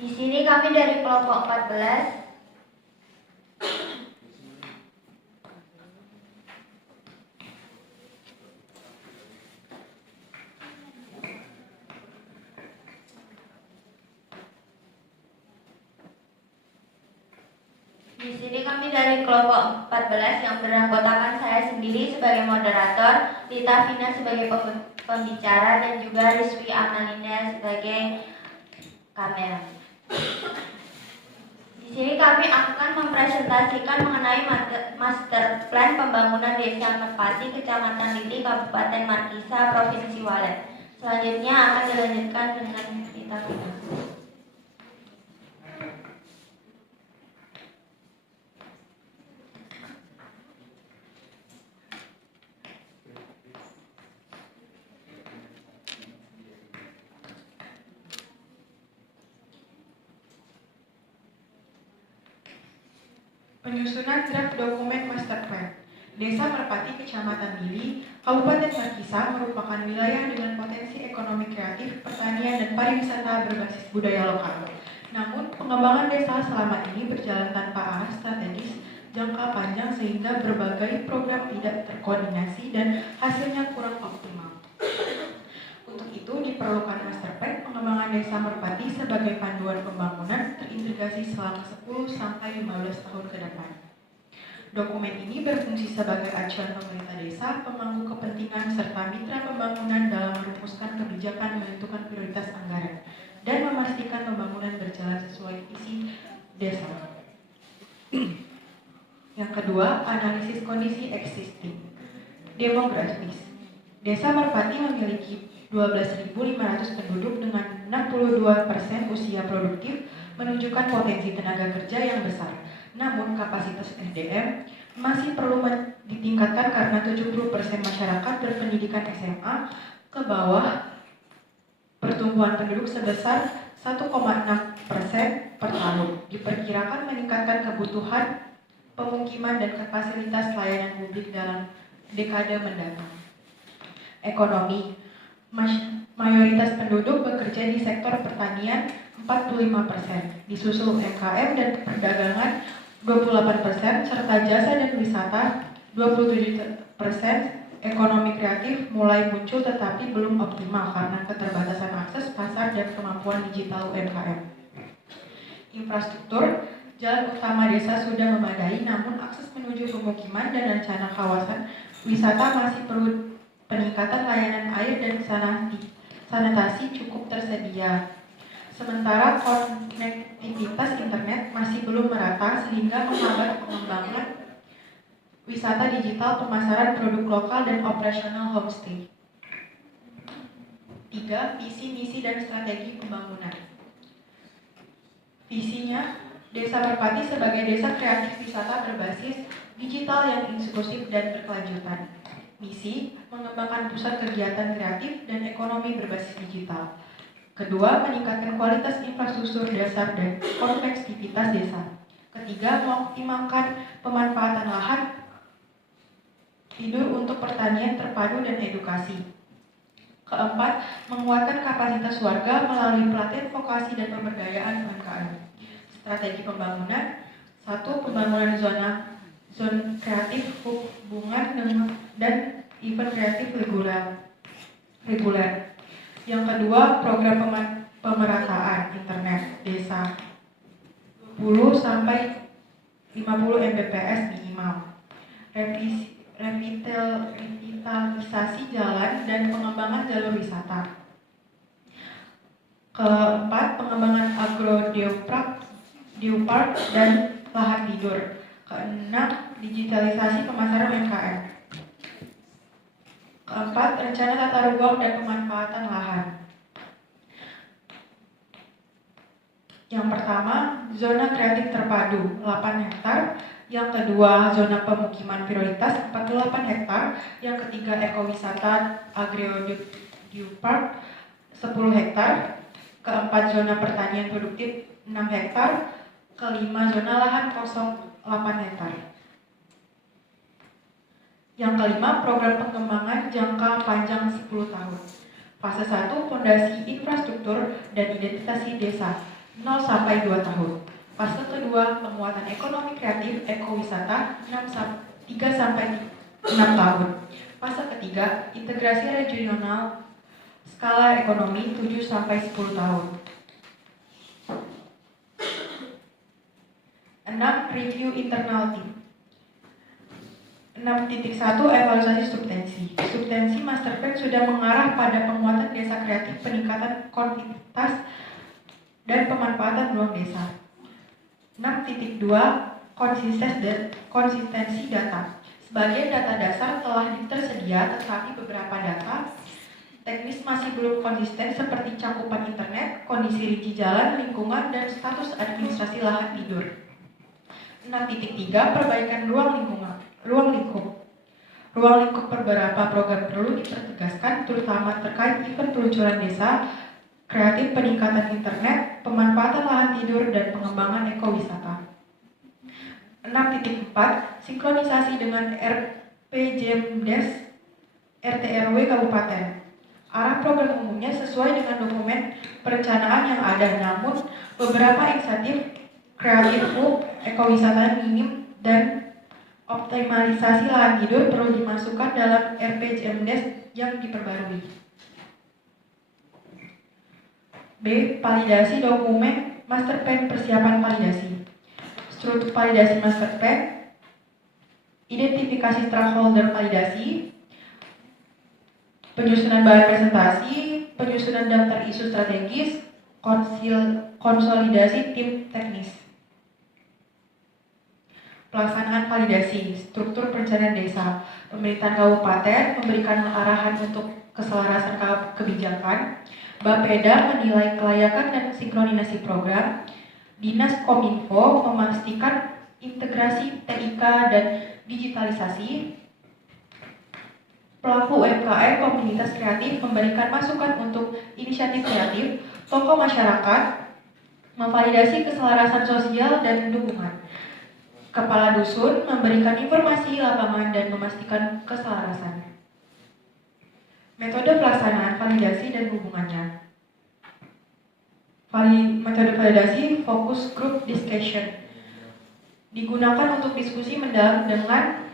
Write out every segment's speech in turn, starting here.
Di sini kami dari kelompok 14 yang beranggotakan saya sendiri sebagai moderator, Lita Vina sebagai pembicara, dan juga Rizwi Amalinda sebagai kamera. Di sini kami akan mempresentasikan mengenai master plan pembangunan Desa Merpati, Kecamatan Lili, Kabupaten Markisa, Provinsi Walet. Selanjutnya akan dilanjutkan dengan Lita Vina. Penyusunan draft dokumen master plan. Desa Merpati, Kecamatan Lili, Kabupaten Markisa merupakan wilayah dengan potensi ekonomi kreatif, pertanian, dan pariwisata berbasis budaya lokal. Namun, pengembangan desa selama ini berjalan tanpa arah strategis jangka panjang sehingga berbagai program tidak terkoordinasi dan hasilnya kurang optimal. Untuk itu diperlukan master plan pengembangan desa Merpati sebagai panduan pembangunan terintegrasi selama 10-15 tahun ke depan. Dokumen ini berfungsi sebagai acuan pemerintah desa, pemangku kepentingan, serta mitra pembangunan dalam merumuskan kebijakan menentukan prioritas anggaran, dan memastikan pembangunan berjalan sesuai visi desa. Yang kedua, analisis kondisi existing. Demografis. Desa Merpati memiliki 12.500 penduduk dengan 62% usia produktif, menunjukkan potensi tenaga kerja yang besar. Namun kapasitas SDM masih perlu ditingkatkan karena 70% masyarakat berpendidikan SMA ke bawah, pertumbuhan penduduk sebesar 1,6% per tahun. Diperkirakan meningkatkan kebutuhan pemukiman dan fasilitas layanan publik dalam dekade mendatang. Ekonomi. Mayoritas penduduk bekerja di sektor pertanian 45%, disusul UMKM dan perdagangan 28%, serta jasa dan wisata 27%. Ekonomi kreatif mulai muncul tetapi belum optimal karena keterbatasan akses pasar dan kemampuan digital UMKM. Infrastruktur. Jalan utama desa sudah memadai, namun akses menuju pemukiman dan rencana kawasan wisata masih perlu peningkatan layanan air dan sanitasi cukup tersedia. Sementara konektivitas internet masih belum merata sehingga menghambat pengembangan wisata digital, pemasaran produk lokal, dan operasional homestay. 3. Visi, misi, dan strategi pembangunan. Visinya, Desa Merpati sebagai desa kreatif wisata berbasis digital yang inklusif dan berkelanjutan. Misi, mengembangkan pusat kegiatan kreatif dan ekonomi berbasis digital. Kedua, meningkatkan kualitas infrastruktur dasar dan konektivitas desa. Ketiga, mengoptimalkan pemanfaatan lahan tidur untuk pertanian terpadu dan edukasi. Keempat, menguatkan kapasitas warga melalui pelatihan vokasi dan pemberdayaan UMKM. Strategi pembangunan. 1. Pembangunan zona kreatif hubungan dan event kreatif reguler. Yang kedua, program pemerataan internet desa 20-50 Mbps minimal. Revitalisasi jalan dan pengembangan jalur wisata. Keempat, pengembangan geopark dan lahan tidur. Keenam, digitalisasi pemasaran UMKM. Keempat, rencana tata ruang dan pemanfaatan lahan. Yang pertama, zona kreatif terpadu 8 hektar. Yang kedua, zona pemukiman prioritas 48 hektar. Yang ketiga, ekowisata agrogeopark 10 hektar. Keempat, zona pertanian produktif 6 hektar. Kelima, zona lahan kosong 8 hektar. Yang kelima, program pengembangan jangka panjang 10 tahun. Fase 1, fondasi infrastruktur dan identifikasi desa. 0 sampai 2 tahun. Fase kedua, penguatan ekonomi kreatif ekowisata 3 sampai 6 tahun. Fase ketiga, integrasi regional skala ekonomi 7 sampai 10 tahun. 6. Review internal team. 6.1 Evaluasi substansi. Substansi master plan sudah mengarah pada penguatan desa kreatif, peningkatan kuantitas dan pemanfaatan ruang desa. 6.2 Konsistensi data. Sebagian data dasar telah tersedia, tetapi beberapa data teknis masih belum konsisten seperti cakupan internet, kondisi rinci jalan, lingkungan, dan status administrasi lahan tidur. 6.3 Perbaikan ruang lingkup. Ruang lingkup beberapa program perlu dipertegaskan, terutama terkait event peluncuran desa kreatif, peningkatan internet, pemanfaatan lahan tidur, dan pengembangan ekowisata. 6.4 Sinkronisasi dengan RPJMDes RT/RW Kabupaten. Arah program umumnya sesuai dengan dokumen perencanaan yang ada, namun beberapa insentif kreatif ekowisata minim dan optimalisasi lahan tidur perlu dimasukkan dalam RPJMDes yang diperbarui. B. Validasi dokumen master plan, persiapan validasi. Struktur validasi master plan, identifikasi stakeholder validasi, penyusunan bahan presentasi, penyusunan daftar isu strategis, konsolidasi tim teknis. Pelaksanaan validasi, struktur perencanaan desa. Pemerintahan kabupaten memberikan arahan untuk keselarasan kebijakan. Bapeda menilai kelayakan dan sinkronisasi program. Dinas Kominfo memastikan integrasi TIK dan digitalisasi. Pelaku UMKM komunitas kreatif memberikan masukan untuk inisiatif kreatif. Tokoh masyarakat memvalidasi keselarasan sosial dan dukungan. Kepala dusun memberikan informasi lapangan dan memastikan keselarasan. Metode pelaksanaan validasi dan hubungannya. Metode validasi fokus group discussion digunakan untuk diskusi mendalam dengan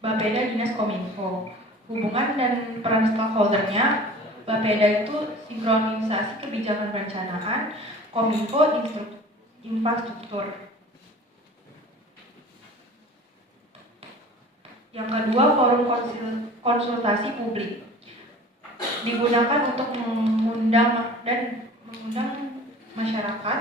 Bapeda Dinas Kominfo. Hubungan dan peran stakeholdernya, Bapeda itu sinkronisasi kebijakan perencanaan, Kominfo infrastruktur. Yang kedua, forum konsultasi publik digunakan untuk mengundang masyarakat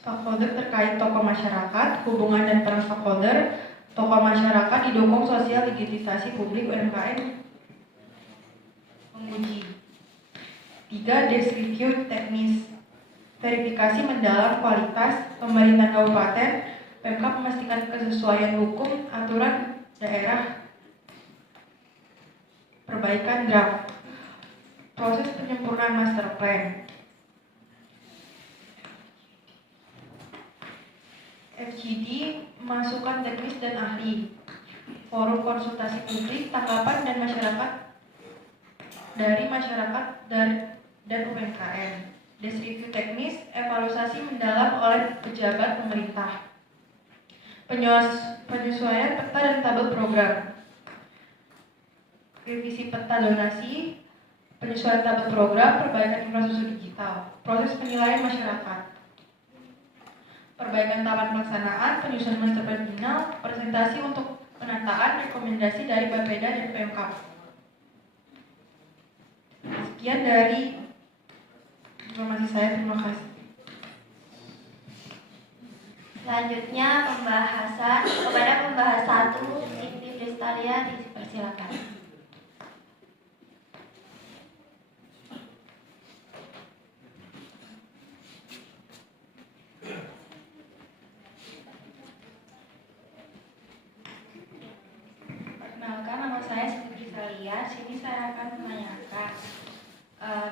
stakeholder terkait tokoh masyarakat, hubungan dan peran stakeholder. Tokoh masyarakat didukung sosial digitalisasi publik UMKM menguji. 3. Desk review teknis. Verifikasi mendalam kualitas. Pemerintahan kabupaten Pemkab memastikan kesesuaian hukum, aturan daerah, perbaikan draft. Proses penyempurnaan master plan. FGD, masukan teknis dan ahli. Forum konsultasi publik, tanggapan dan masyarakat dari masyarakat dan UMKM. Desk review teknis, evaluasi mendalam oleh pejabat pemerintah. Penyesuaian peta dan tabel program. Revisi peta donasi, penyesuaian tabel program, perbaikan infrastruktur digital. Proses penilaian masyarakat. Perbaikan tahapan pelaksanaan, penyusunan master plan final, presentasi untuk penataan, rekomendasi dari Bapeda dan Pemkab. Sekian dari informasi saya, terima kasih. Selanjutnya kepada pembahas 1, Siti Destalia dipersilakan. Perkenalkan, nama saya Siti Destalia. Sini saya akan menanyakan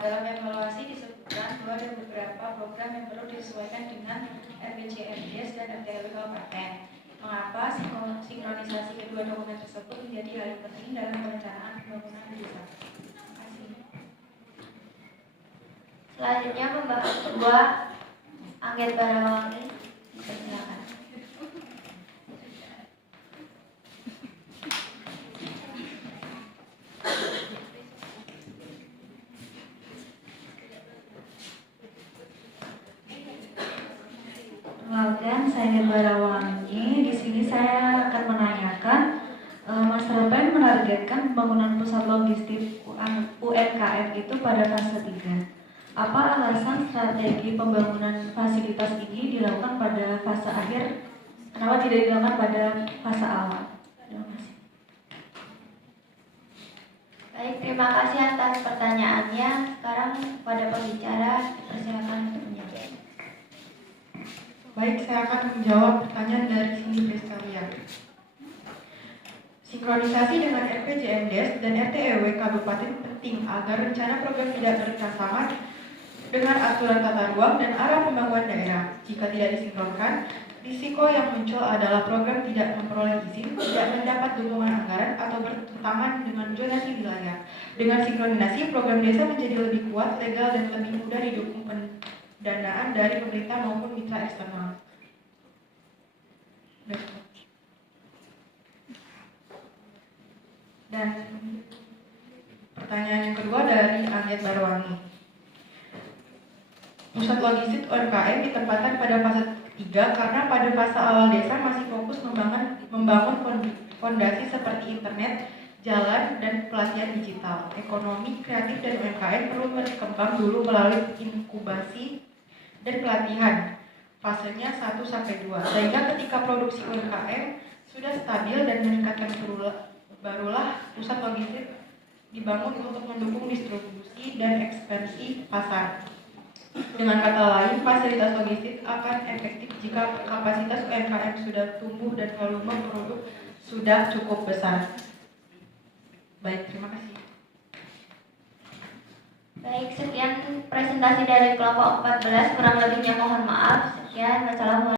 dalam evaluasi disebutkan bahwa ada beberapa program yang perlu disesuaikan dengan RPJMDes dan RT/RW Kabupaten. Mengapa sinkronisasi kedua dokumen tersebut menjadi hal yang penting dalam perencanaan pembangunan desa? Terima kasih. Selanjutnya pembahas kedua, Angget Barawangi. Silakan. Perkenalkan, saya Barawangi. Di sini saya akan menanyakan, Master Plan menargetkan pembangunan pusat logistik UMKM itu pada fase 3. Apa alasan strategi pembangunan fasilitas ini dilakukan pada fase akhir? Kenapa tidak dilakukan pada fase awal? Terima kasih. Baik, terima kasih atas pertanyaannya. Sekarang pada pembicara, persilakan untuk menjawab. Baik, saya akan menjawab pertanyaan dari Cindy Prestalia. Sinkronisasi dengan RPJMDes dan RTEW Kabupaten penting agar rencana program tidak bertentangan dengan aturan tata ruang dan arah pembangunan daerah. Jika tidak disinkronkan, risiko yang muncul adalah program tidak memperoleh izin, tidak mendapat dukungan anggaran, atau bertentangan dengan zonasi wilayah. Dengan sinkronisasi, program desa menjadi lebih kuat, legal, dan lebih mudah didukung pendanaan dari pemerintah maupun mitra eksternal. Dan pertanyaan yang kedua dari Angget Barwangi. Pusat logistik UMKM ditempatkan pada fase 3 karena pada fase awal desa masih fokus membangun fondasi seperti internet, jalan, dan pelatihan digital. Ekonomi kreatif dan UMKM perlu berkembang dulu melalui inkubasi dan pelatihan fasenya 1-2, sehingga ketika produksi UMKM sudah stabil dan meningkatkan barulah pusat logistik dibangun untuk mendukung distribusi dan ekspansi pasar. Dengan kata lain, fasilitas logistik akan efektif jika kapasitas UMKM sudah tumbuh dan volume produk sudah cukup besar. Baik, terima kasih. Baik, sekian presentasi dari kelompok 14. Kurang lebihnya mohon maaf. Sekian, wassalamualaikum.